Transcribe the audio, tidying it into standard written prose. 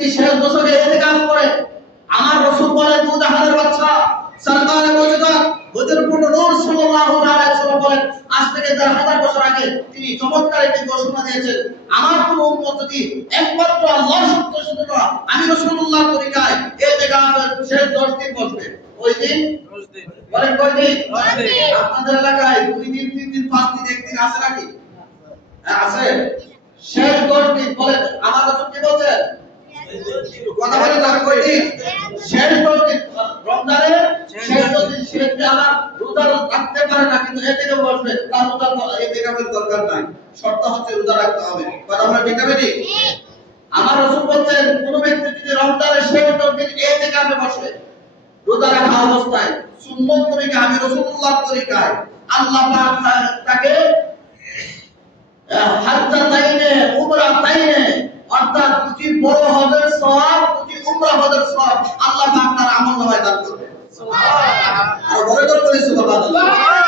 যদি শেষ বছরে ইতিকাফ করে, আমার রাসূল বলেন দু জাহানের বাদশা সরকারে মওজুদা হুজুরপুর নূর সাল্লাল্লাহু আলাইহি ওয়াসাল্লাম বলেন, আজ থেকে 1000 বছর আগে তিনি চমৎকার একটি ঘোষণা দিয়েছেন, আমার কোন উম্মত যদি একমাত্র আল্লাহর সত্য শুধু না আমি রাসূলুল্লাহর তরিকায় ইতিকাফের শেষ 10 দিন বসবে। ওই দিন 10 দিন বলেন, কয় দিন? 10 দিন। আপনাদের এলাকায় 2 দিন 3 দিন 5 দিন 1 দিন আছে নাকি? হ্যাঁ আছে। শেষ 10 দিন বলেন, আমার রাসূল কি বলেন? কথা বলেন না, কয় দিন? শেষ 10 দিন। রমজানের শেষ 10 দিন শেষ দিন আমার রোজা রাখতে পারে না, কিন্তু এদিকে বসবে, তার রোজা এদিকে দরকার নাই, শর্ত হচ্ছে রোজা রাখতে হবে। কথা বলেন ঠিক হবে ঠিক? আমার রাসূল বলেন, কোন ব্যক্তি যদি রমজানের শেষ 10 দিন এদিকে বসে রোজা রাখা অবস্থায় সুন্নত তরিকা আমি রাসূলুল্লাহর তরিকায়, আল্লাহ পাক তাকে হাজ্জাতাইনে উমরাতাইনে অর্থাৎ দুটি বড় হজের সওয়াব, দুটি উমরা হজের সওয়াব আল্লাহ পাক তার আমলনামায় দান করবে। সুবহানাল্লাহ। আর বড় করে সুবহানাল্লাহ।